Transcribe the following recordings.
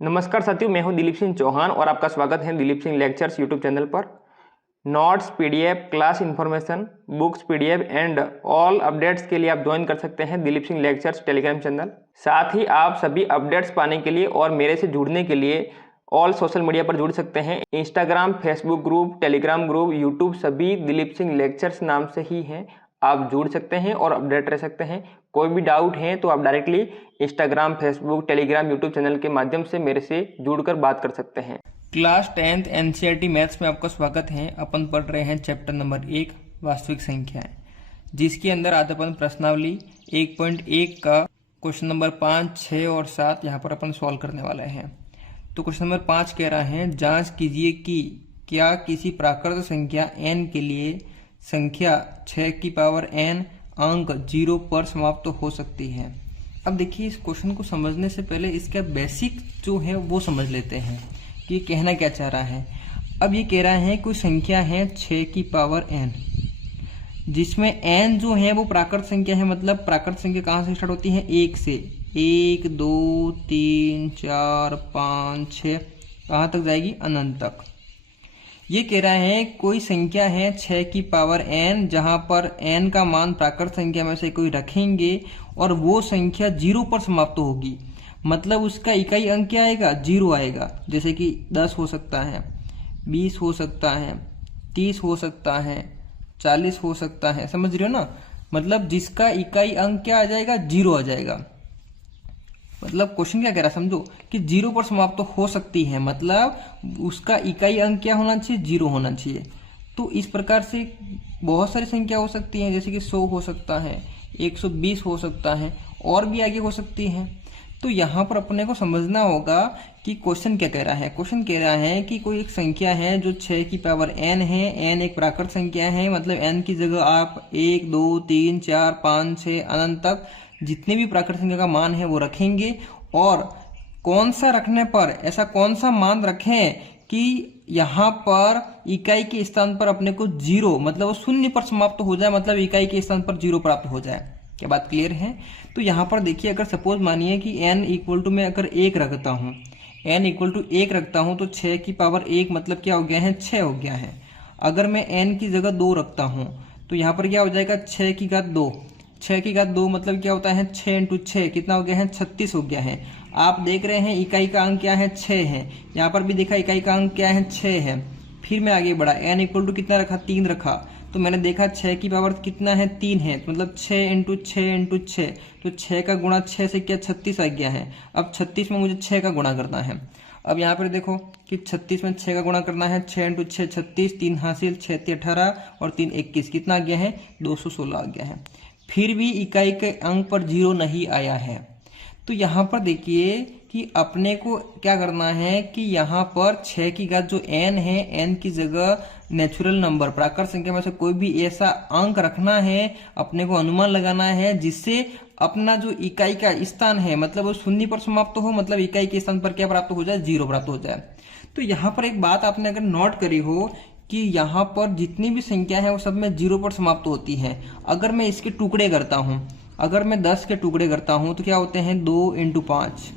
नमस्कार साथियों, मैं हूं दिलीप सिंह चौहान और आपका स्वागत है Dilip Singh lectures YouTube channel पर। Notes, PDF, class information, books, PDF and all updates के लिए आप ज्वाइन कर सकते हैं Dilip Singh lectures Telegram channel. साथ ही आप सभी अपडेट्स पाने के लिए और मेरे से जुड़ने के लिए ऑल सोशल मीडिया पर जुड़ सकते हैं। Instagram, Facebook group, Telegram group, YouTube सभी दिलीप सिंह लेक्चर्स नाम से ही हैं। आप जुड़ सकते हैं और अपडेट रह सकते हैं। कोई भी डाउट है तो आप directly Instagram, Facebook, Telegram, YouTube channel के माध्यम से मेरे से जुड़कर बात कर सकते हैं। क्लास 10th एनसीईआरटी मैथ्स में आपका स्वागत है। अपन पढ़ रहे हैं चैप्टर नंबर 1 वास्तविक संख्याएं, जिसके अंदर आज अपन प्रश्नावली 1.1 का क्वेश्चन नंबर 5, 6 और 7 यहाँ पर अपन सॉल्व करने वाले हैं। तो क्वेश्चन नंबर 5 कह रहा है, जांच कीजिए कि क्या किसी प्राकृत संख्या n के लिए संख्या 6 की पावर n अंक 0 पर समाप्त हो सकती है। अब देखिए, इस क्वेश्चन को समझने से पहले इसका बेसिक जो है वो समझ लेते हैं कि कहना क्या चाह रहा है। अब ये कह रहा है कोई संख्या है 6 की पावर n, जिसमें n जो है वो प्राकृत संख्या है। मतलब प्राकृत संख्या कहाँ से स्टार्ट होती है? 1 से। 1 2 3 4 5 6 कहाँ तक जाएगी? अनंत तक। ये कह रहा है कोई संख्या है 6 की पावर n, जहां पर n का मान प्राकृत संख्या में से कोई रखेंगे और वो संख्या 0 पर समाप्त होगी। मतलब उसका इकाई अंक क्या आएगा? 0 आएगा। जैसे कि 10 हो सकता है, 20 हो सकता है, 30 हो सकता है, 40 हो सकता है। समझ रहे हो ना? मतलब जिसका इकाई अंक क्या आ जाएगा? 0 आ जाएगा। मतलब क्वेश्चन क्या कह रहा है समझो कि 0 पर समाप्त तो हो सकती है, मतलब उसका इकाई अंक क्या होना चाहिए? 0 होना चाहिए। तो इस प्रकार से बहुत सारी संख्या हो सकती हैं, जैसे कि 100 हो सकता है, 120 हो सकता है, और भी आगे हो सकती हैं। तो यहाँ पर अपने को समझना होगा कि क्वेश्चन क्या कह रहा है। क्वेश्चन कह रहा है कि कोई एक संख्या है जो 6 की पावर n है। n एक प्राकृत संख्या है, मतलब n की जगह आप 1 2 3 4 5 6 अनंत तक जितने भी प्राकृत संख्या का मान है वो रखेंगे। और कौन सा रखने पर, ऐसा कौन सा मान रखें कि यहाँ पर इकाई के स्थान पर अपने को 0, मतलब वो 0 पर समाप्त हो जाए, मतलब इकाई के स्थान पर 0 प्राप्त हो जाए। क्या बात क्लियर है? तो यहाँ पर देखिए, अगर सपोज मानिए कि n इक्वल टू मैं अगर 1 रखता हूँ, n इक्वल टू 1 रखता हूँ, तो 6 की पावर 1 मतलब क्या हो गया है? 6 हो गया है। अगर मैं n की जगह 2 रखता हूँ तो यहाँ पर क्या हो जाएगा? 6 की घात 2। 6 की घात 2 मतलब क्या होता है? 6 इंटू 6 कितना हो गया है? 36 हो गया है। आप देख रहे हैं इकाई का अंक क्या है? 6 है। यहाँ पर भी देखा इकाई का अंक क्या है? 6 है। फिर मैं आगे बढ़ा, n इक्वल टू कितना रखा? 3 रखा। तो मैंने देखा 6 की पावर कितना है? 3 है। मतलब 6 इंटू 6 इंटू 6, तो 6 का गुणा 6 से क्या? 36 आ गया है। अब 36 में मुझे 6 का गुणा करना है। अब यहाँ पर देखो कि 36 में 6 का गुणा करना है। 6 इंटू 6 36, 3 हासिल, 6 3 18 और 3 21, कितना आ गया है? 216 आ गया है। फिर भी इकाई के अंक पर 0 नहीं आया है। तो यहाँ पर देखिए कि अपने को क्या करना है कि यहाँ पर 6 की घात जो n है, n की जगह नेचुरल नंबर प्राकृत संख्या में से कोई भी ऐसा अंक रखना है। अपने को अनुमान लगाना है जिससे अपना जो इकाई का स्थान है, मतलब वो 0 पर समाप्त हो, मतलब इकाई के स्थान पर क्या प्राप्त हो जाए? 0 प्राप्त हो जाए। तो यहाँ पर एक बात आपने अगर नोट करी हो कि यहाँ पर जितनी भी संख्या है वो सब में 0 पर समाप्त होती है। अगर मैं इसके टुकड़े करता हूँ, अगर मैं 10 के टुकड़े करता हूँ तो क्या होते हैं? 2 इंटू 5।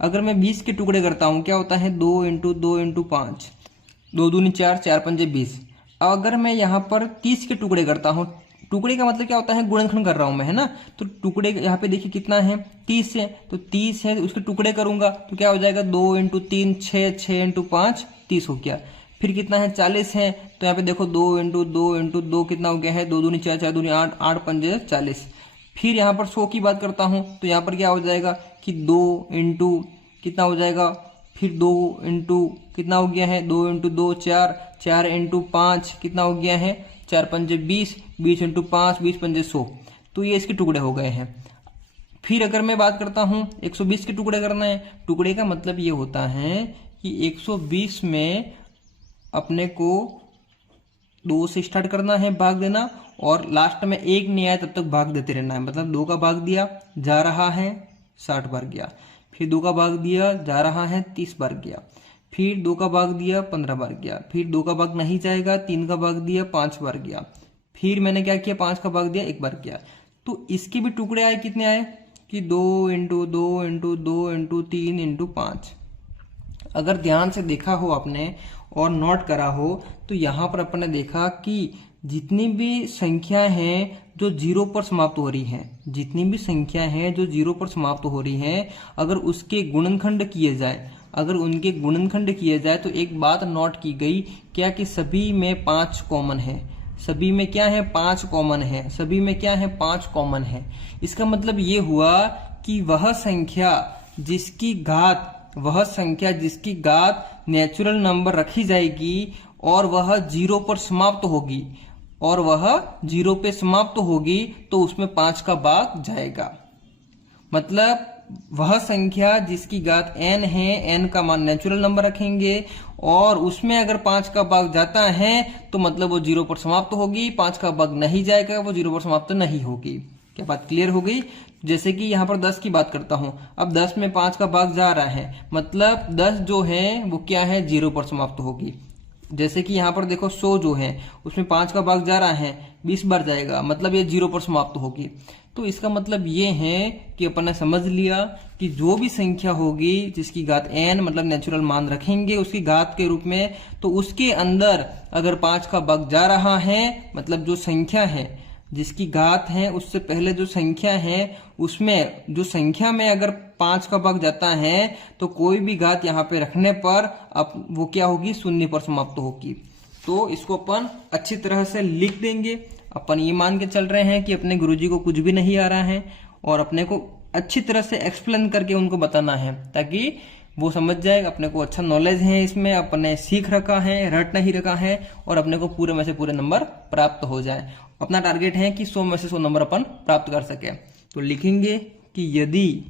अगर मैं 20 के टुकड़े करता हूँ क्या होता है? 2 इंटू 2 इंटू 5, 2 दूनी 4, 4 पंजे 20। अगर मैं यहाँ पर 30 के टुकड़े करता हूँ, टुकड़े का मतलब क्या होता है? गुणनखंड कर रहा हूँ मैं, है ना? तो टुकड़े यहाँ पे देखिए कितना है? 30 है। तो 30 है, उसके टुकड़े करूंगा तो क्या हो जाएगा? 2 इंटू 3 6, 6 इंटू 5 30 हो गया। फिर कितना है? 40 है। तो यहाँ पे देखो 2 इंटू 2 इंटू 2 कितना हो गया है? 2 दूनी 4, 4 दूनी 8, 8 पंजे 40। फिर यहाँ पर 100 की बात करता हूँ तो यहाँ पर क्या हो जाएगा कि 2 इंटू कितना हो जाएगा? फिर 2 इंटू कितना हो गया है? 2 इंटू 2 4, 4 इंटू 5 कितना हो गया है? 4 पंजे 20, 20 इंटू 5, 20 पंजे 100। तो ये इसके टुकड़े हो गए हैं। फिर अगर मैं बात करता हूँ 120 के टुकड़े करना है। टुकड़े का मतलब ये होता है कि 120 में अपने को 2 से स्टार्ट करना है भाग देना, और लास्ट में 1 नहीं आया तब तक भाग देते रहना है। मतलब 2 का भाग दिया जा रहा है 60 बार गया, फिर 2 का भाग दिया जा रहा है 30 बार गया, फिर 2 का भाग दिया 15 बार गया, फिर 2 का भाग नहीं जाएगा, 3 का भाग दिया 5 बार गया, फिर मैंने क्या किया? 5 का भाग दिया 1 बार किया। तो इसके भी टुकड़े आए, कितने आए कि 2 इंटू 2 इंटू 2 इंटू 3 इंटू 5। अगर ध्यान से देखा हो आपने और नोट करा हो तो यहाँ पर अपन ने देखा कि जितनी भी संख्या हैं जो जीरो पर समाप्त हो रही हैं, जितनी भी संख्या हैं जो जीरो पर समाप्त हो रही हैं, अगर उसके गुणनखंड किए जाए, अगर उनके गुणनखंड किए जाए तो एक बात नोट की गई क्या कि सभी में 5 कॉमन है। सभी में क्या है? 5 कॉमन है। सभी में क्या है? 5 कॉमन है। इसका मतलब ये हुआ कि वह संख्या जिसकी घात नेचुरल नंबर रखी जाएगी और वह जीरो पर समाप्त होगी तो उसमें 5 का भाग जाएगा। मतलब वह संख्या जिसकी घात n है, n का मान नेचुरल नंबर रखेंगे और उसमें अगर 5 का भाग जाता है तो मतलब वो जीरो पर समाप्त होगी, 5 का भाग नहीं जाएगा, वो जीरो पर समाप्त नहीं होगी। क्या बात क्लियर हो गई? जैसे कि यहाँ पर 10 की बात करता हूं, अब 10 में 5 का भाग जा रहा है, मतलब 10 जो है वो क्या है? जीरो पर समाप्त होगी। जैसे कि यहाँ पर देखो 100 जो है उसमें 5 का भाग जा रहा है, 20 बार जाएगा, मतलब ये जीरो पर समाप्त होगी। तो इसका मतलब ये है कि अपन ने समझ लिया कि जो भी संख्या होगी जिसकी घात n मतलब नेचुरल मान रखेंगे उसकी घात के रूप में, तो उसके अंदर अगर 5 का भाग जा रहा है, मतलब जो संख्या है जिसकी घात है उससे पहले जो संख्या है उसमें जो संख्या में अगर 5 का भाग जाता है तो कोई भी घात यहाँ पे रखने पर अब वो क्या होगी? शून्य पर समाप्त होगी। तो इसको अपन अच्छी तरह से लिख देंगे। अपन ये मान के चल रहे हैं कि अपने गुरुजी को कुछ भी नहीं आ रहा है और अपने को अच्छी तरह से एक्सप्लेन करके उनको बताना है ताकि वो समझ जाए। अपने को अच्छा नॉलेज है इसमें, अपने सीख रखा है, रट नहीं रखा है और अपने को पूरे में से पूरे नंबर प्राप्त हो जाए। अपना टारगेट है कि 100 में से 100 नंबर अपन प्राप्त कर सके। तो लिखेंगे कि यदि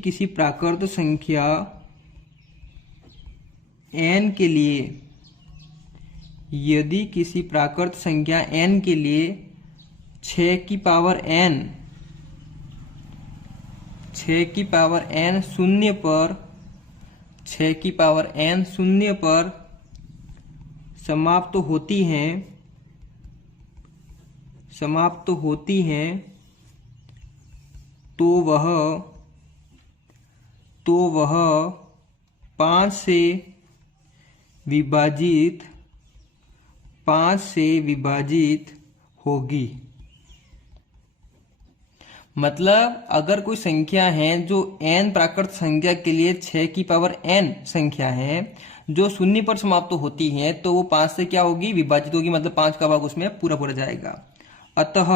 किसी प्राकृत संख्या n के लिए, यदि किसी प्राकृत संख्या n के लिए 6 की पावर n शून्य पर, 6 की पावर n शून्य पर समाप्त होती हैं तो वह 5 से विभाजित होगी। मतलब अगर कोई संख्या है जो n प्राकृत संख्या के लिए 6 की पावर n संख्या है जो शून्य पर समाप्त होती है तो वो 5 से क्या होगी? विभाजित होगी, मतलब 5 का भाग उसमें पूरा जाएगा। अतः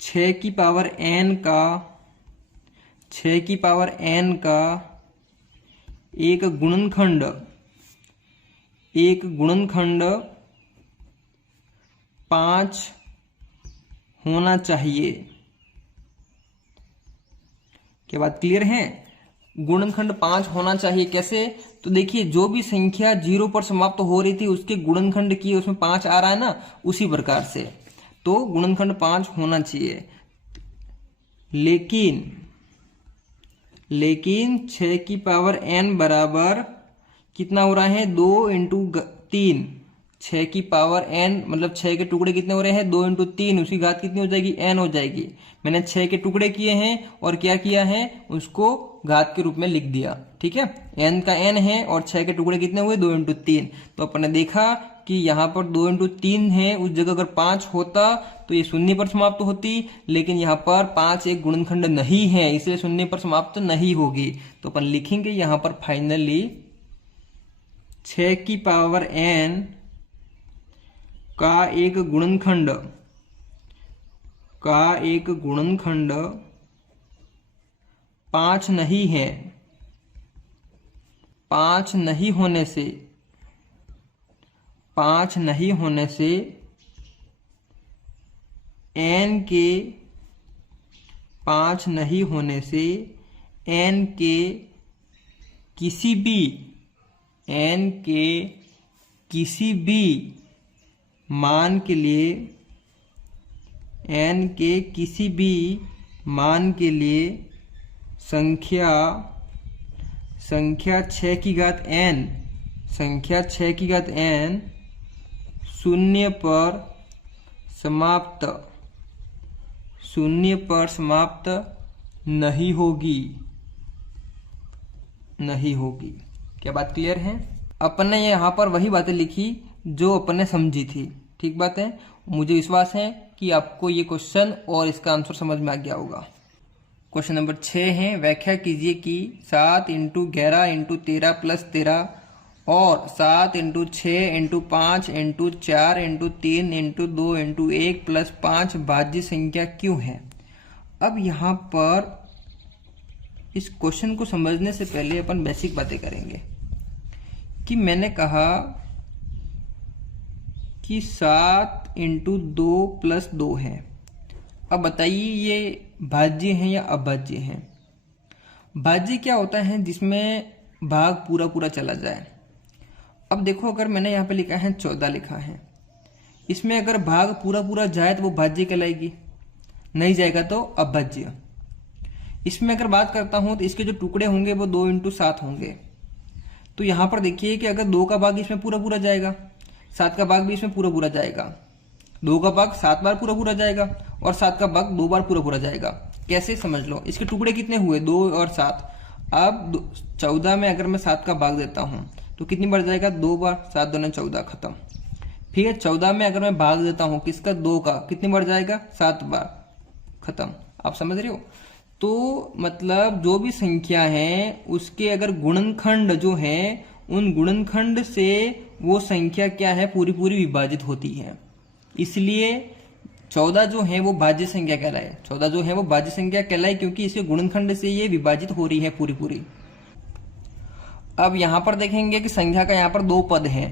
6 की पावर n का एक गुणनखंड 5 होना चाहिए। क्या बात क्लियर है? गुणनखंड 5 होना चाहिए। कैसे? तो देखिए जो भी संख्या जीरो पर समाप्त हो रही थी उसके गुणनखंड किए उसमें 5 आ रहा है ना, उसी प्रकार से तो गुणनखंड 5 होना चाहिए। लेकिन 6 की पावर n बराबर कितना हो रहा है? 2 × 3। 6 की पावर n मतलब 6 के टुकड़े कितने हो रहे हैं? 2 × 3, उसकी घात कितनी हो जाएगी? n हो जाएगी। मैंने 6 के टुकड़े किए हैं और क्या किया है? उसको घात के रूप में लिख दिया। ठीक है, n का n है और 6 के टुकड़े कितने हुए? 2 × 3। तो अपन ने देखा कि यहाँ पर 2 × 3 है, उस जगह अगर 5 होता तो ये शून्य पर समाप्त होती, लेकिन यहाँ पर 5 एक गुणनखंड नहीं है इसलिए शून्य पर समाप्त नहीं होगी। तो अपन लिखेंगे यहाँ पर फाइनली 6 की पावर n का एक गुणनखंड 5 नहीं है। 5 नहीं होने से n के 5 नहीं होने से n के किसी भी मान के लिए संख्या 6 की घात n शून्य पर समाप्त नहीं होगी। क्या बात क्लियर है? अपन ने यहाँ पर वही बातें लिखी जो अपन ने समझी थी। ठीक बात है। मुझे विश्वास है कि आपको ये क्वेश्चन और इसका आंसर समझ में आ गया होगा। क्वेश्चन नंबर 6 है, व्याख्या कीजिए कि 7 × 11 × 13 + 13 और 7 × 6 × 5 × 4 × 3 × 2 × 1 + 5 भाज्य संख्या क्यों है? अब यहाँ पर इस क्वेश्चन को समझने से पहले अपन बेसिक बातें करेंगे कि मैंने कहा कि 7 × 2 + 2 है। अब बताइए ये भाज्य हैं या अभाज्य हैं? भाज्य क्या होता है? जिसमें भाग पूरा पूरा चला जाए। अब देखो, अगर मैंने यहाँ पे लिखा है 14 लिखा है, इसमें अगर भाग पूरा पूरा जाए तो वो भाज्य कहलाएगी, नहीं जाएगा तो अभाज्य। इसमें अगर बात करता हूं तो इसके जो टुकड़े होंगे वो 2 × 7 होंगे। तो यहाँ पर देखिए कि अगर 2 का भाग इसमें पूरा पूरा जाएगा, 7 का भाग भी इसमें पूरा पूरा जाएगा, 2 का भाग 7 बार पूरा पूरा जाएगा और 7 का भाग 2 बार पूरा पूरा जाएगा। कैसे समझ लो, इसके टुकड़े कितने हुए? 2 और 7। अब 14 में अगर मैं 7 का भाग देता हूं तो कितनी बार जाएगा? 2 बार। 7 दूने 14, खत्म। फिर 14 में अगर मैं भाग देता हूं किसका? 2 का, कितनी बार जाएगा? 7 बार, खत्म। आप समझ रहे हो? तो मतलब जो भी संख्या है उसके अगर गुणनखंड जो है, उन गुणनखंड से वो संख्या क्या है? पूरी पूरी विभाजित होती है। इसलिए 14 जो है वो भाज्य संख्या कहलाए। 14 जो है वो भाज्य संख्या कहलाए क्योंकि इसके गुणनखंड से ये विभाजित हो रही है पूरी पूरी। अब यहां पर देखेंगे कि संख्या का यहाँ पर 2 पद है।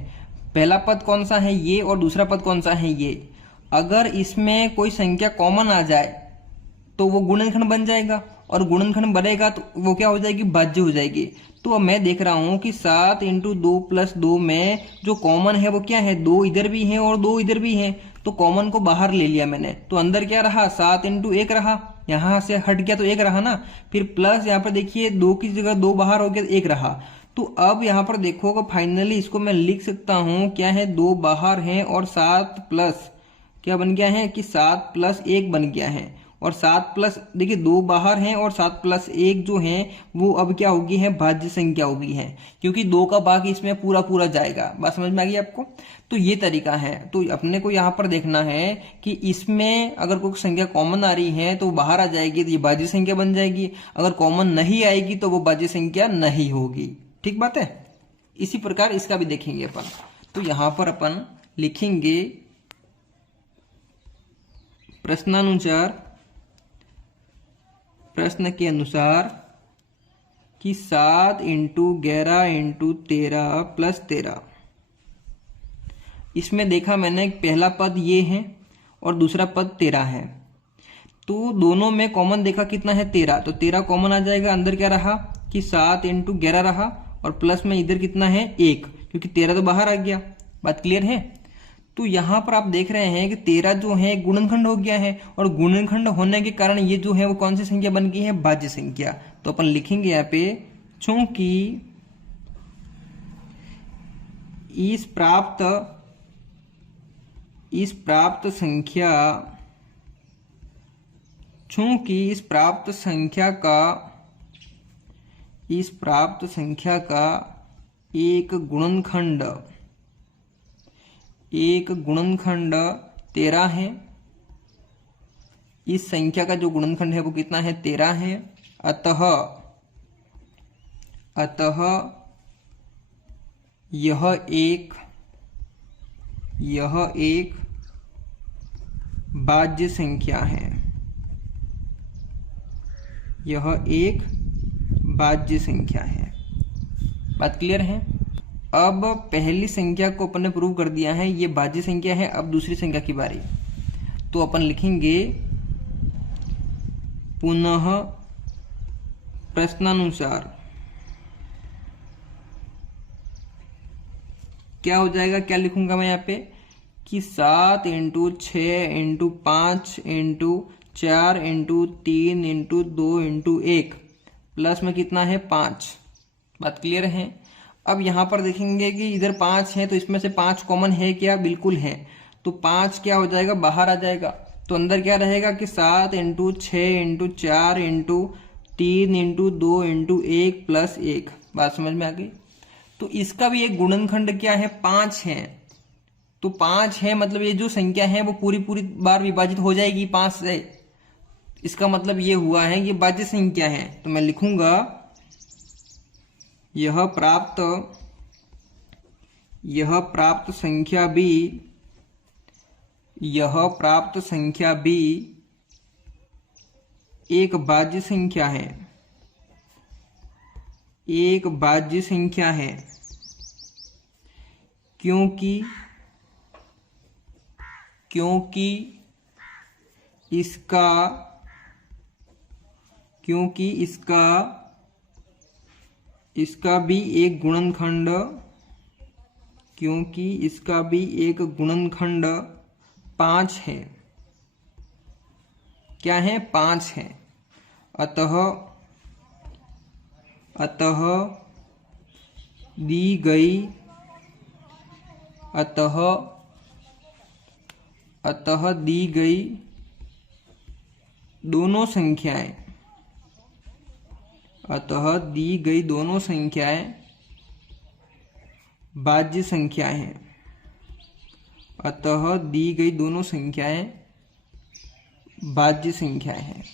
पहला पद कौन सा है? ये। और दूसरा पद कौन सा है? ये। अगर इसमें कोई संख्या कॉमन आ जाए तो वो गुणनखंड बन जाएगा, और गुणनखंड बनेगा तो वो क्या हो जाएगी? भाज्य हो जाएगी। तो अब मैं देख रहा हूं कि 7 × 2 + 2 में जो कॉमन है वो क्या है? 2 इधर भी है और 2 इधर भी है। तो कॉमन को बाहर ले लिया मैंने, तो अंदर क्या रहा? 7 × 1 रहा। यहां से हट गया तो 1 रहा ना। फिर प्लस यहाँ पर देखिए 2 की जगह 2 बाहर हो गया तो 1 रहा। तो अब यहाँ पर देखो कि फाइनली इसको मैं लिख सकता हूं, क्या है? 2 बाहर है और 7 प्लस क्या बन गया है कि 7 + 1 बन गया है। और 7 प्लस, देखिए 2 बाहर हैं और 7 + 1 जो है वो अब क्या होगी है? भाज्य संख्या होगी है, क्योंकि 2 का भाग इसमें पूरा पूरा जाएगा। बात समझ में आ गई आपको? तो ये तरीका है। तो अपने को यहाँ पर देखना है कि इसमें अगर कोई संख्या कॉमन आ रही है तो बाहर आ जाएगी तो ये भाज्य संख्या बन जाएगी, अगर कॉमन नहीं आएगी तो वो भाज्य संख्या नहीं होगी। ठीक बात है। इसी प्रकार इसका भी देखेंगे अपन। तो यहाँ पर अपन लिखेंगे प्रश्न के अनुसार कि 7 × 11 × 13 + 13। इसमें देखा मैंने पहला पद ये है और दूसरा पद 13 है। तो दोनों में कॉमन देखा कितना है? 13। तो 13 कॉमन आ जाएगा। अंदर क्या रहा कि 7 × 11 रहा और प्लस में इधर कितना है? 1, क्योंकि 13 तो बाहर आ गया। बात क्लियर है? तो यहाँ पर आप देख रहे हैं कि 13 जो है गुणनखंड हो गया है, और गुणनखंड होने के कारण ये जो है वो कौन सी संख्या बन गई है? भाज्य संख्या। तो अपन लिखेंगे यहाँ पे, चूंकि इस प्राप्त संख्या का एक गुणनखंड 13 है। इस संख्या का जो गुणनखंड है वो कितना है? 13 है। अतः यह एक भाज्य संख्या है। यह एक भाज्य संख्या है। बात क्लियर है? अब पहली संख्या को अपन ने प्रूव कर दिया है, ये भाज्य संख्या है। अब दूसरी संख्या की बारी। तो अपन लिखेंगे पुनः प्रश्नानुसार क्या हो जाएगा? क्या लिखूंगा मैं यहाँ पे कि 7 × 6 × 5 × 4 × 3 × 2 × 1 प्लस में कितना है? 5। बात क्लियर है? अब यहाँ पर देखेंगे कि इधर 5 है तो इसमें से 5 कॉमन है क्या? बिल्कुल है। तो 5 क्या हो जाएगा? बाहर आ जाएगा। तो अंदर क्या रहेगा कि 7 into 6 into 4 into 3 into 2 into 1 plus 1। बात समझ में आ गई? तो इसका भी एक गुणनखंड क्या है? 5 है। तो 5 है मतलब ये जो संख्या है वो पूरी पूरी बार विभाजित हो जाएगी 5 से। इसका मतलब ये हुआ है कि भाज्य संख्या है। तो मैं लिखूंगा यह प्राप्त संख्या भी एक भाज्य संख्या है। एक भाज्य संख्या है क्योंकि इसका भी एक गुणनखंड 5 है। क्या है? 5 है। अतः दी गई दोनों संख्याएं भाज्य संख्याएं हैं।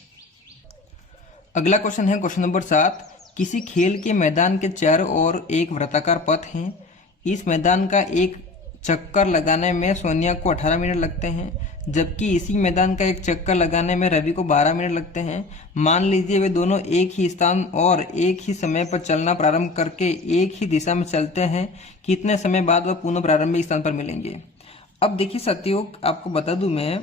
अगला क्वेश्चन है क्वेश्चन नंबर 7। किसी खेल के मैदान के चारों ओर एक वृत्ताकार पथ है। इस मैदान का एक चक्कर लगाने में सोनिया को 18 मिनट लगते हैं, जबकि इसी मैदान का एक चक्कर लगाने में रवि को 12 मिनट लगते हैं। मान लीजिए वे दोनों एक ही स्थान और एक ही समय पर चलना प्रारंभ करके एक ही दिशा में चलते हैं। कितने समय बाद वह पुनः प्रारंभिक स्थान पर मिलेंगे? अब देखिए साथियों, आपको बता दूं मैं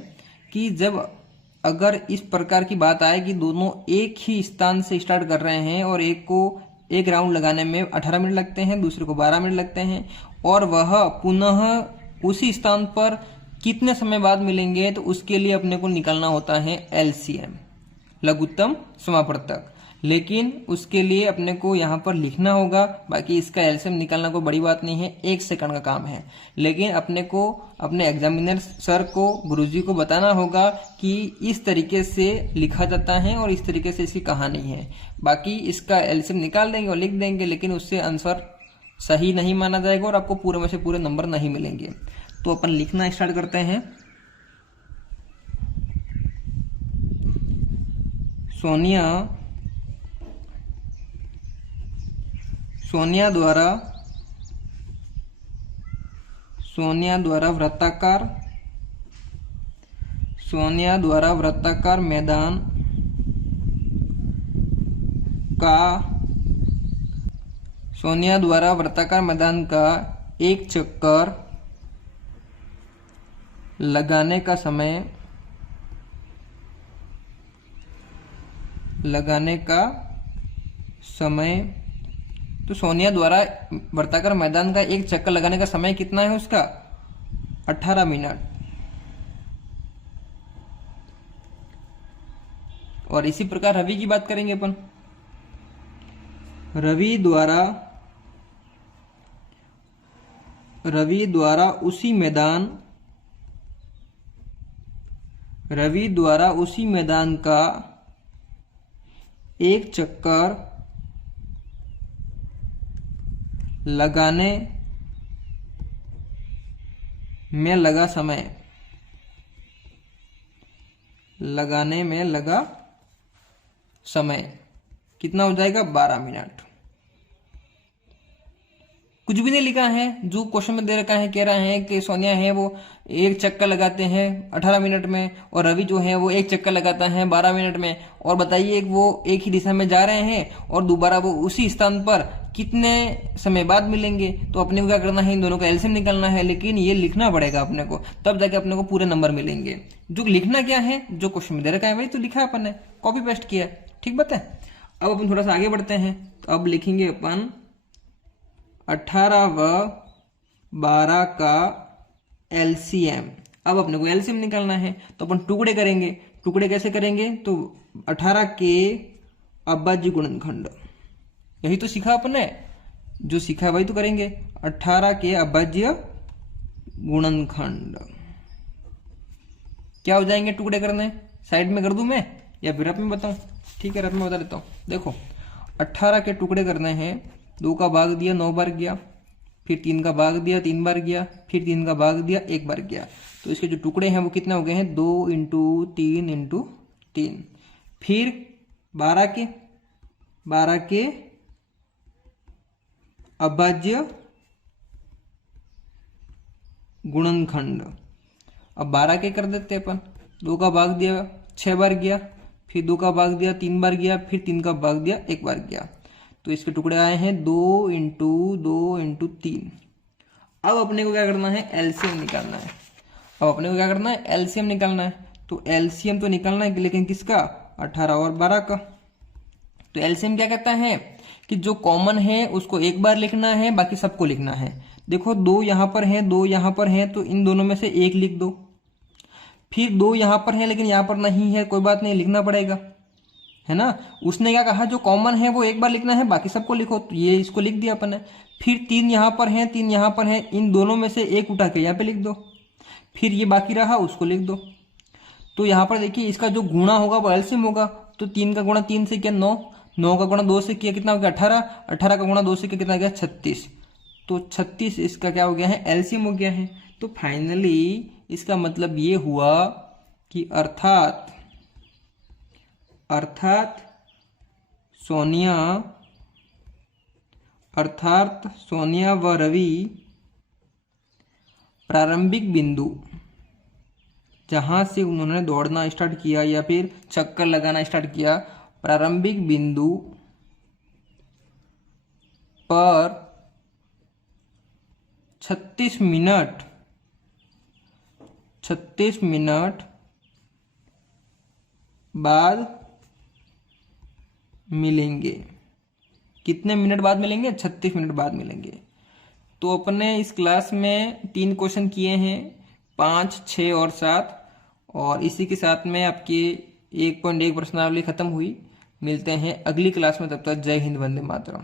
कि जब अगर इस प्रकार की बात आए कि दोनों एक ही स्थान से स्टार्ट कर रहे हैं और एक को एक राउंड लगाने में 18 मिनट लगते हैं, दूसरे को 12 मिनट लगते हैं, और वह पुनः उसी स्थान पर कितने समय बाद मिलेंगे, तो उसके लिए अपने को निकालना होता है एलसीएम, लघुत्तम समापवर्तक। लेकिन उसके लिए अपने को यहाँ पर लिखना होगा। बाकी इसका एलसीएम निकालना कोई बड़ी बात नहीं है, 1 सेकंड का काम है। लेकिन अपने को अपने एग्जामिनर सर को, गुरुजी को बताना होगा कि इस तरीके से लिखा जाता है और इस तरीके से इसकी कहानी है। बाकी इसका एलसीएम निकाल देंगे और लिख देंगे, लेकिन उससे आंसर सही नहीं माना जाएगा और आपको पूरे में से पूरे नंबर नहीं मिलेंगे। तो अपन लिखना स्टार्ट करते हैं। सोनिया द्वारा वृत्ताकार मैदान का एक चक्कर लगाने का समय तो सोनिया द्वारा वृत्ताकार मैदान का एक चक्कर लगाने का समय कितना है उसका? 18 मिनट। और इसी प्रकार रवि की बात करेंगे अपन। रवि द्वारा उसी मैदान का एक चक्कर लगाने में लगा समय कितना हो जाएगा? 12 मिनट। कुछ भी नहीं लिखा है, जो क्वेश्चन में दे रखा है, कह रहा है कि सोनिया है वो एक चक्कर लगाते हैं 18 मिनट में और रवि जो है वो एक चक्कर लगाता है 12 मिनट में। और बताइए वो एक ही दिशा में जा रहे हैं और दोबारा वो उसी स्थान पर कितने समय बाद मिलेंगे। तो अपने को क्या करना है? इन दोनों का एलसीएम निकालना है, लेकिन ये लिखना पड़ेगा अपने को, तब जाके अपने को पूरे नंबर मिलेंगे। जो लिखना क्या है, जो क्वेश्चन में दे रखा है वही तो लिखा है अपन ने, कॉपी पेस्ट किया। ठीक बात है। अब अपन थोड़ा सा आगे बढ़ते हैं। तो अब लिखेंगे अपन 18 व 12 का एलसीएम। अब अपने को एलसीएम निकालना है, तो अपन टुकड़े करेंगे। टुकड़े कैसे करेंगे? तो 18 के अभाज्य गुणनखंड, यही तो सीखा अपन ने। जो सीखा है वही तो करेंगे। 18 के अभाज्य गुणनखंड क्या हो जाएंगे टुकड़े करने, साइड में कर दूं मैं या फिर रफ में बताऊं? ठीक है, रफ में बता देता हूं। देखो 18 के टुकड़े करने हैं, 2 का भाग दिया 9 बार गया, फिर 3 का भाग दिया 3 बार गया, फिर 3 का भाग दिया 1 बार गया। तो इसके जो टुकड़े हैं वो कितने हो गए हैं, 2 × 3 × 3। फिर 12 के अभाज्य गुणनखंड। अब 12 के कर देते अपन, 2 का भाग दिया 6 बार गया, फिर 2 का भाग दिया 3 बार गया, फिर 3 का भाग दिया 1 बार गया। तो इसके टुकड़े आए हैं 2 × 2 × 3। अब अपने को क्या करना है, एलसीएम निकालना है। अब अपने को क्या करना है, एलसीएम निकालना है। तो एलसीएम तो निकालना है, लेकिन किसका, 18 और 12 का। तो एलसीएम क्या कहता है कि जो कॉमन है उसको एक बार लिखना है, बाकी सबको लिखना है। देखो 2 यहाँ पर है, 2 यहाँ पर है, तो इन दोनों में से एक लिख दो। फिर 2 यहाँ पर है लेकिन यहाँ पर नहीं है, कोई बात नहीं, लिखना पड़ेगा, है ना। उसने क्या कहा, जो कॉमन है वो एक बार लिखना है, बाकी सबको लिखो। तो ये इसको लिख दिया अपन ने। फिर 3 यहाँ पर है, 3 यहाँ पर है, इन दोनों में से एक उठा के यहाँ पे लिख दो। फिर ये बाकी रहा उसको लिख दो। तो यहाँ पर देखिए इसका जो गुणा होगा वो एलसीएम होगा। तो 3 का गुणा 3 से किया 9, 9 का गुणा 2 से किया कितना हो गया 18, 18 का गुणा 2 से किया कितना हो गया 36। तो 36 इसका क्या हो गया है, एलसीएम हो गया है। तो फाइनली इसका मतलब ये हुआ कि अर्थात सोनिया व रवि प्रारंभिक बिंदु जहां से उन्होंने दौड़ना स्टार्ट किया या फिर चक्कर लगाना स्टार्ट किया, प्रारंभिक बिंदु पर 36 मिनट बाद मिलेंगे। कितने मिनट बाद मिलेंगे, 36 मिनट बाद मिलेंगे। तो अपने इस क्लास में 3 क्वेश्चन किए हैं, 5, 6 और 7, और इसी के साथ में आपकी 1.1 प्रश्नावली खत्म हुई। मिलते हैं अगली क्लास में, तब तक जय हिंद, वंदे मातरम।